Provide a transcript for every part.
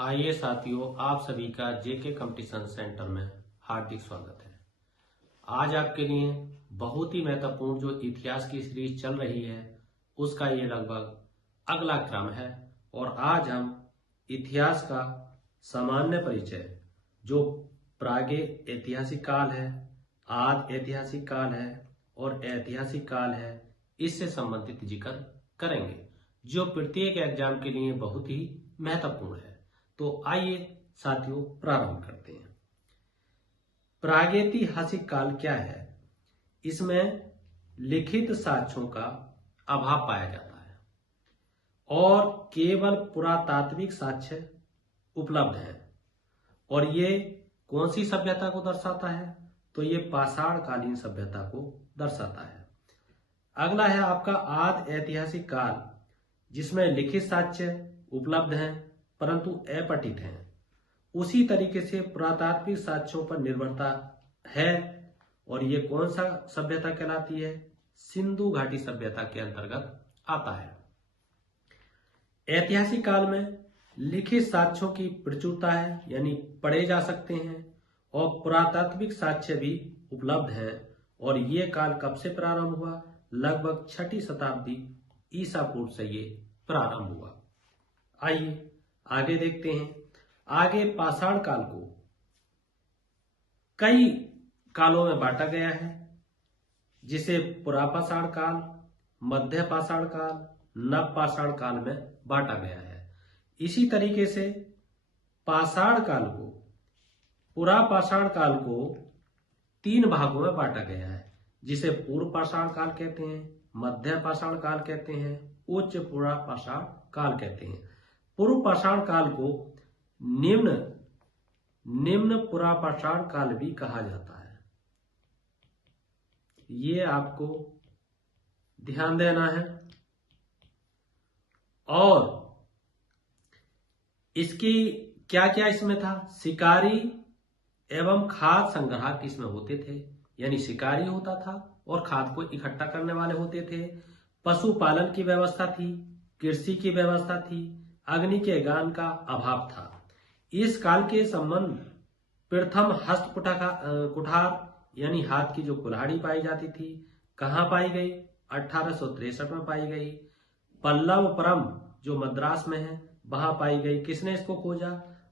आइए साथियों, आप सभी का जेके कंपटीशन सेंटर में हार्दिक स्वागत है। आज आपके लिए बहुत ही महत्वपूर्ण जो इतिहास की सीरीज चल रही है उसका ये लगभग अगला क्रम है और आज हम इतिहास का सामान्य परिचय जो प्रागैतिहासिक ऐतिहासिक काल है, आदि ऐतिहासिक काल है और ऐतिहासिक काल है, इससे संबंधित जिक्र करेंगे जो प्रत्येक एग्जाम के लिए बहुत ही महत्वपूर्ण है। तो आइए साथियों प्रारंभ करते हैं। प्रागैतिहासिक काल क्या है? इसमें लिखित साक्ष्यों का अभाव पाया जाता है और केवल पुरातात्विक साक्ष्य उपलब्ध है। और ये कौन सी सभ्यता को दर्शाता है? तो ये पाषाण कालीन सभ्यता को दर्शाता है। अगला है आपका आदि ऐतिहासिक काल, जिसमें लिखित साक्ष्य उपलब्ध हैं परंतु अपठित हैं। उसी तरीके से पुरातात्विक साक्ष्यों पर निर्भरता है और ये कौन सा सभ्यता कहलाती है? सिंधु घाटी सभ्यता के अंतर्गत आता है। ऐतिहासिक काल में लिखित साक्ष्यों की प्रचुरता है, यानी पढ़े जा सकते हैं और पुरातात्विक साक्ष्य भी उपलब्ध है। और ये काल कब से प्रारंभ हुआ? लगभग 6ठी शताब्दी ईसा पूर्व से ये प्रारंभ हुआ। आइए आगे देखते हैं। आगे पाषाण काल को कई कालों में बांटा गया है, जिसे पुरापाषाण काल, मध्य पाषाण काल, नवपाषाण काल में बांटा गया है। इसी तरीके से पाषाण काल को, पुरापाषाण काल को 3 भागों में बांटा गया है, जिसे पूर्व पाषाण काल कहते हैं, मध्य पाषाण काल कहते हैं, उच्च पुरापाषाण काल कहते हैं। पूर्व पाषाण काल को निम्न पुरापाषाण काल भी कहा जाता है। ये आपको ध्यान देना है। और इसकी क्या क्या इसमें था? शिकारी एवं खाद्य संग्राहक इसमें होते थे, यानी शिकारी होता था और खाद्य को इकट्ठा करने वाले होते थे। पशुपालन की व्यवस्था थी, कृषि की व्यवस्था थी, अग्नि के ज्ञान का अभाव था। इस काल के संबंध प्रथम हस्त कुठार यानी हाथ की जो कुल्हाड़ी पाई जाती थी, कहाँ पाई गई? 1863 में पाई गई। पल्लव परम जो मद्रास में है वहां पाई गई। किसने इसको खोजा?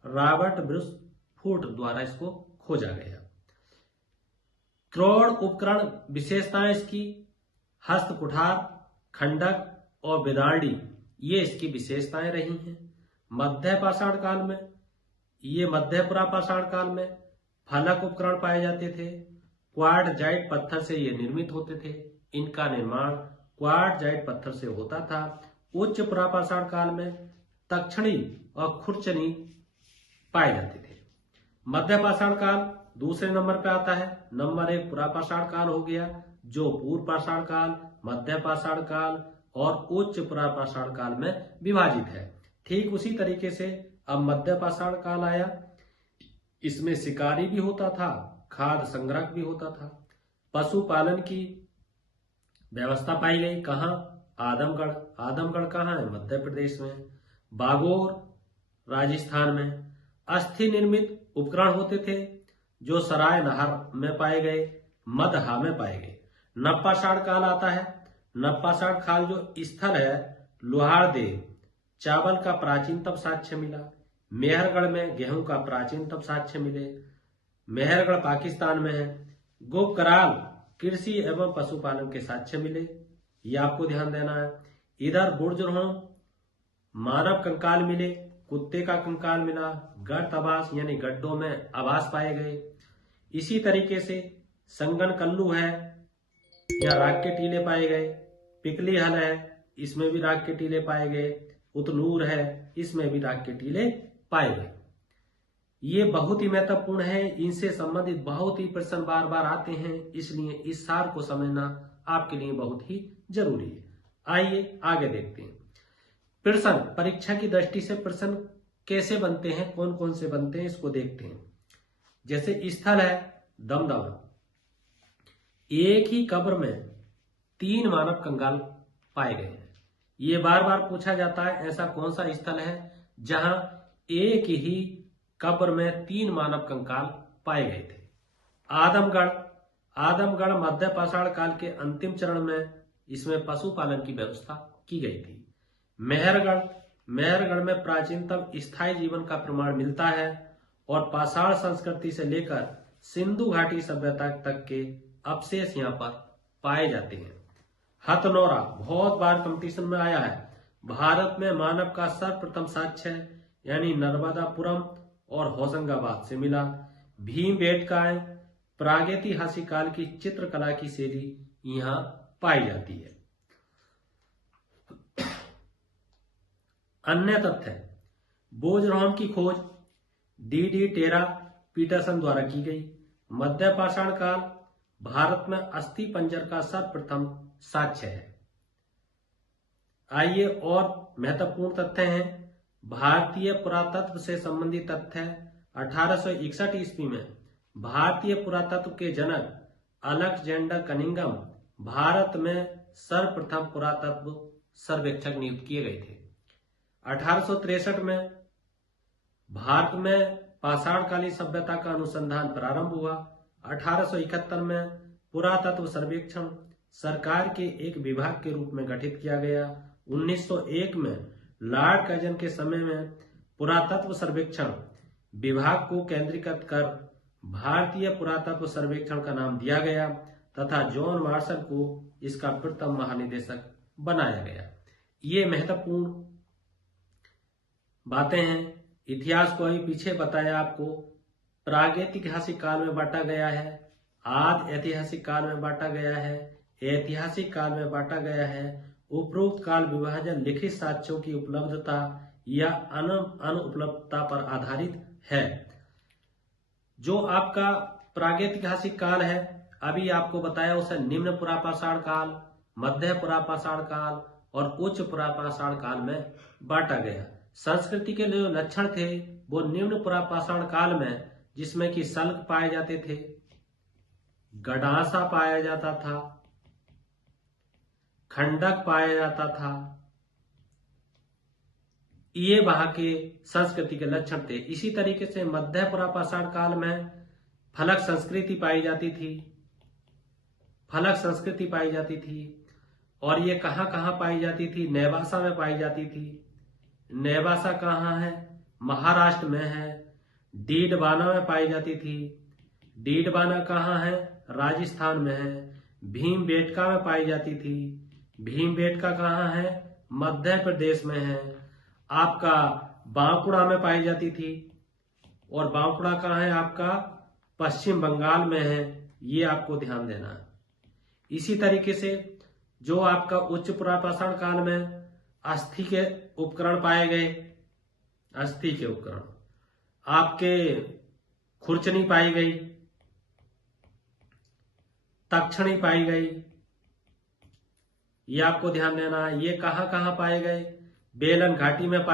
रॉबर्ट ब्रुस फूट द्वारा इसको खोजा गया। क्रोड़ उपकरण विशेषताएं इसकी हस्त कुठार, खंडक और बिदारडी, ये इसकी विशेषताएं रही हैं। मध्य पाषाण काल में, ये मध्य पुरापाषाण काल में फलक उपकरण पाए जाते थे। क्वार्टजाइट पत्थर से ये निर्मित होते थे। इनका निर्माण क्वार्टजाइट पत्थर से होता था। उच्च पुरापाषाण काल में तक्षणी और खुरचनी पाए जाते थे। मध्य पाषाण काल दूसरे नंबर पे आता है। नंबर 1 पुरापाषाण काल हो गया, जो पूर्व पाषाण काल, मध्य पाषाण काल और उच्च पुरापाषाण काल में विभाजित है। ठीक उसी तरीके से अब मध्य पाषाण काल आया। इसमें शिकारी भी होता था, खाद्य संग्रह भी होता था। पशुपालन की व्यवस्था पाई गई। कहाँ? आदमगढ़। आदमगढ़ कहाँ है? मध्य प्रदेश में। बागोर राजस्थान में। अस्थि निर्मित उपकरण होते थे जो सराय नहर में पाए गए, मदहा में पाए गए। नवपाषाण काल आता है। नवपाषाण काल जो स्थल है, लोहारदेव, चावल का प्राचीनतम साक्ष्य मिला। मेहरगढ़ में गेहूं का प्राचीनतम साक्ष्य मिले। मेहरगढ़ पाकिस्तान में है। गोकराल कृषि एवं पशुपालन के साक्ष्य मिले, ये आपको ध्यान देना है। इधर बुर्जरों मानव कंकाल मिले, कुत्ते का कंकाल मिला, गर्त आवास यानी गड्ढों में आवास पाए गए। इसी तरीके से संगन कल्लू है, या राग के टीले पाए गए। पिकली हल है, इसमें भी राग के टीले पाए गए। उतनूर है, इसमें भी राग के टीले पाए गए। ये बहुत ही महत्वपूर्ण है। इनसे संबंधित बहुत ही प्रश्न बार बार आते हैं, इसलिए इस सार को समझना आपके लिए बहुत ही जरूरी है। आइए आगे देखते हैं। प्रश्न परीक्षा की दृष्टि से प्रश्न कैसे बनते हैं, कौन कौन से बनते हैं, इसको देखते हैं। जैसे स्थल है दमदमा। एक ही कब्र में 3 मानव कंकाल पाए गए हैं। ये बार बार पूछा जाता है, ऐसा कौन सा स्थल है जहां एक ही कब्र में 3 मानव कंकाल पाए गए थे। आदमगढ़ मध्य पाषाण काल के अंतिम चरण में इसमें पशुपालन की व्यवस्था की गई थी। मेहरगढ़ में प्राचीनतम स्थायी जीवन का प्रमाण मिलता है और पाषाण संस्कृति से लेकर सिंधु घाटी सभ्यता तक के अवशेष यहाँ पर पाए जाते हैं। हथनौरा बहुत बार कंपटीशन में आया है। भारत में मानव का सर्वप्रथम साक्ष्य यानी नर्मदापुरम और होशंगाबाद से मिला। भीमबेटकाएं प्रागैतिहासिक काल की चित्रकला की शैली यहाँ पाई जाती है। अन्य तथ्य, बोजराम की खोज डी टेरा पीटरसन द्वारा की गई। मध्य पाषाण काल भारत में अस्थि पंजर का सर्वप्रथम साक्ष्य है। आइए और महत्वपूर्ण तथ्य हैं। भारतीय पुरातत्व से संबंधित तथ्य 1861 ईस्वी में भारतीय पुरातत्व के जनक अलेक्जेंडर कनिंघम भारत में सर्वप्रथम पुरातत्व सर्वेक्षक नियुक्त किए गए थे। 1863 में भारत में पाषाणकालीन सभ्यता का अनुसंधान प्रारंभ हुआ। 1871 में पुरातत्व सर्वेक्षण सरकार के एक विभाग के रूप में गठित किया गया। 1901 में लॉर्ड कर्जन के समय में पुरातत्व सर्वेक्षण विभाग को केंद्रीकृत कर भारतीय पुरातत्व सर्वेक्षण का नाम दिया गया तथा जॉन मार्शल को इसका प्रथम महानिदेशक बनाया गया। ये महत्वपूर्ण बातें हैं। इतिहास को अभी पीछे बताया आपको। प्रागैतिहासिक काल में बांटा गया है, आदि ऐतिहासिक काल में बांटा गया है, ऐतिहासिक काल में बांटा गया है। उपरोक्त काल विभाजन लिखित साक्ष्यों की उपलब्धता या अनुपलब्धता पर आधारित है। जो आपका प्रागैतिहासिक काल है अभी आपको बताया उसे निम्न पुरापाषाण काल, मध्य पुरापाषाण काल और उच्च पुरापाषाण काल में बांटा गया। संस्कृति के जो लक्षण थे वो निम्न पुरापाषाण काल में जिसमें कि सल्क पाए जाते थे, गडासा पाया जाता था, खंडक पाया जाता था, ये वहां के संस्कृति के लक्षण थे। इसी तरीके से मध्य पुरापाषाण काल में फलक संस्कृति पाई जाती थी। और ये कहां कहां पाई जाती थी? नेवासा में पाई जाती थी। नेवासा कहाँ है? महाराष्ट्र में है। डीडवाना में पाई जाती थी। डीडवाना कहाँ है? राजस्थान में है। भीमबेटका में पाई जाती थी। भीमबेटका कहाँ है? मध्य प्रदेश में है। आपका बांकुड़ा में पाई जाती थी और बांकुड़ा कहाँ है? आपका पश्चिम बंगाल में है। ये आपको ध्यान देना है। इसी तरीके से जो आपका उच्च पुरापाषाण काल में अस्थि के उपकरण पाए गए, अस्थि के उपकरण आपके खुरचनी पाई गई, तक्षणी पाई गई, ये आपको ध्यान देना है। ये कहां कहां पाए गए? बेलन घाटी में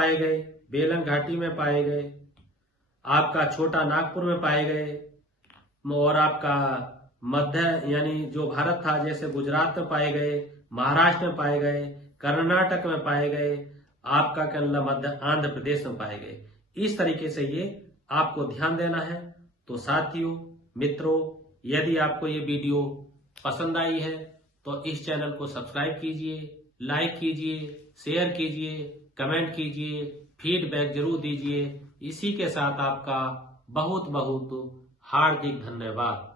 पाए गए, आपका छोटा नागपुर में पाए गए और आपका मध्य यानी जो भारत था जैसे गुजरात में पाए गए, महाराष्ट्र में पाए गए, कर्नाटक में पाए गए, आपका केरला मध्य आंध्र प्रदेश में पाए गए। इस तरीके से ये आपको ध्यान देना है। तो साथियों, मित्रों, यदि आपको ये वीडियो पसंद आई है तो इस चैनल को सब्सक्राइब कीजिए, लाइक कीजिए, शेयर कीजिए, कमेंट कीजिए, फीडबैक जरूर दीजिए। इसी के साथ आपका बहुत बहुत हार्दिक धन्यवाद।